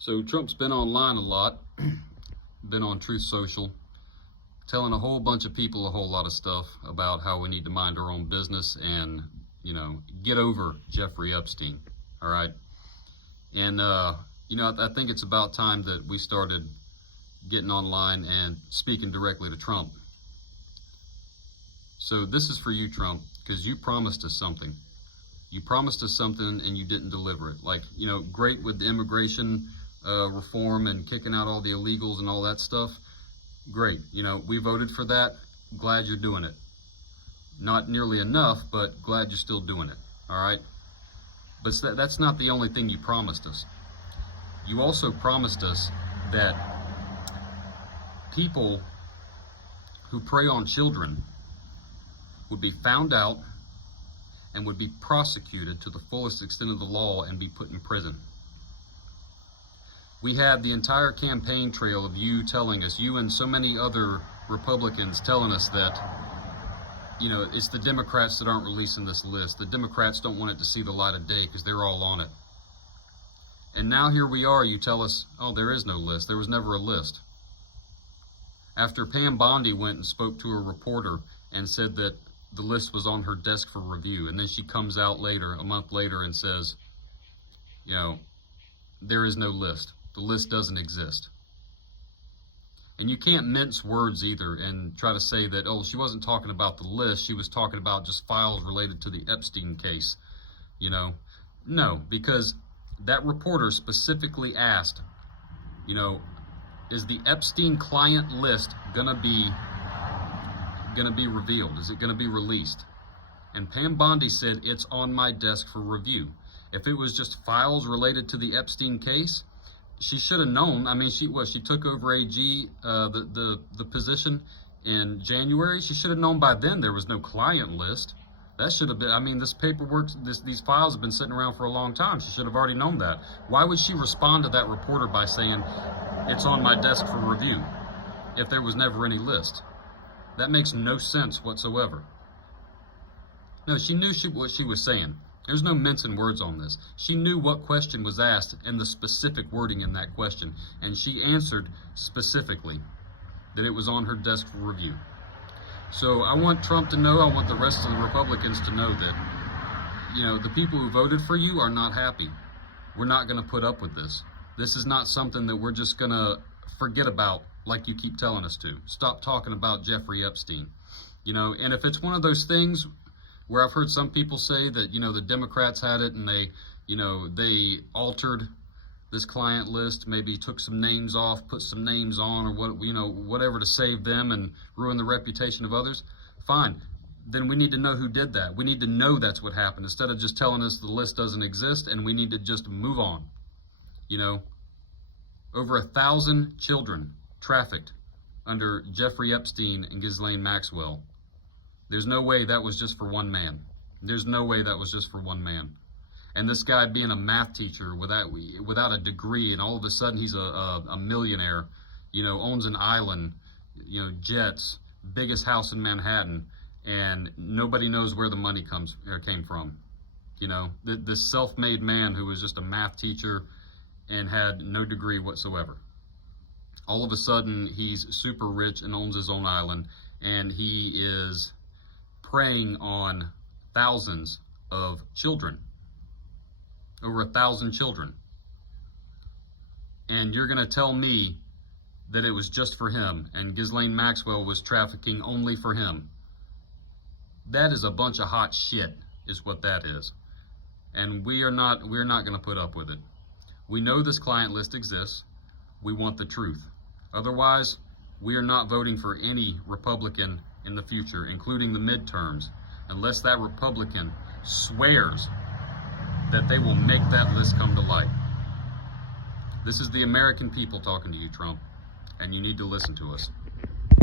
So Trump's been online a lot, been on Truth Social, telling a whole bunch of people a whole lot of stuff about how we need to mind our own business and, get over Jeffrey Epstein, all right? And, I think it's about time that we started getting online and speaking directly to Trump. So this is for you, Trump, because you promised us something. You promised us something and you didn't deliver it. Like, great with the immigration reform and kicking out all the illegals and all that stuff. Great. We voted for that. Glad you're doing it. Not nearly enough, but glad you're still doing it. All right? But that's not the only thing you promised us. You also promised us that people who prey on children would be found out and would be prosecuted to the fullest extent of the law and be put in prison. We had the entire campaign trail of you telling us, you and so many other Republicans telling us that, it's the Democrats that aren't releasing this list. The Democrats don't want it to see the light of day because they're all on it. And now here we are, you tell us, oh, there is no list. There was never a list. After Pam Bondi went and spoke to a reporter and said that the list was on her desk for review, and then she comes out later, a month later, and says, there is no list. The list doesn't exist. And you can't mince words either and try to say that, oh, she wasn't talking about the list, she was talking about just files related to the Epstein case. No, because that reporter specifically asked, is the Epstein client list gonna be revealed? Is it gonna be released? And Pam Bondi said, it's on my desk for review. If it was just files related to the Epstein case, she should have known. I mean, she took over AG, the position in January. She should have known by then there was no client list. That should have been, this paperwork, these files have been sitting around for a long time. She should have already known that. Why would she respond to that reporter by saying, it's on my desk for review, if there was never any list? That makes no sense whatsoever. No, she knew what she was saying. There's no mincing words on this. She knew what question was asked and the specific wording in that question, and she answered specifically that it was on her desk for review. So I want Trump to know, I want the rest of the Republicans to know that, the people who voted for you are not happy. We're not going to put up with this. This is not something that we're just going to forget about like you keep telling us to. Stop talking about Jeffrey Epstein. And if it's one of those things where I've heard some people say that, the Democrats had it and they altered this client list, maybe took some names off, put some names on, or whatever to save them and ruin the reputation of others, fine. Then we need to know who did that. We need to know that's what happened instead of just telling us the list doesn't exist, and we need to just move on. Over 1,000 children trafficked under Jeffrey Epstein and Ghislaine Maxwell. There's no way that was just for one man. There's no way that was just for one man. And this guy being a math teacher without a degree, and all of a sudden he's a millionaire, owns an island, jets, biggest house in Manhattan, and nobody knows where the money came from. This self-made man who was just a math teacher and had no degree whatsoever. All of a sudden he's super rich and owns his own island, and he is preying on thousands of children. Over 1,000 children. And you're going to tell me that it was just for him and Ghislaine Maxwell was trafficking only for him. That is a bunch of hot shit, is what that is. And we're not going to put up with it. We know this client list exists. We want the truth. Otherwise, we are not voting for any Republican in the future, including the midterms, unless that Republican swears that they will make that list come to light. This is the American people talking to you, Trump, and you need to listen to us.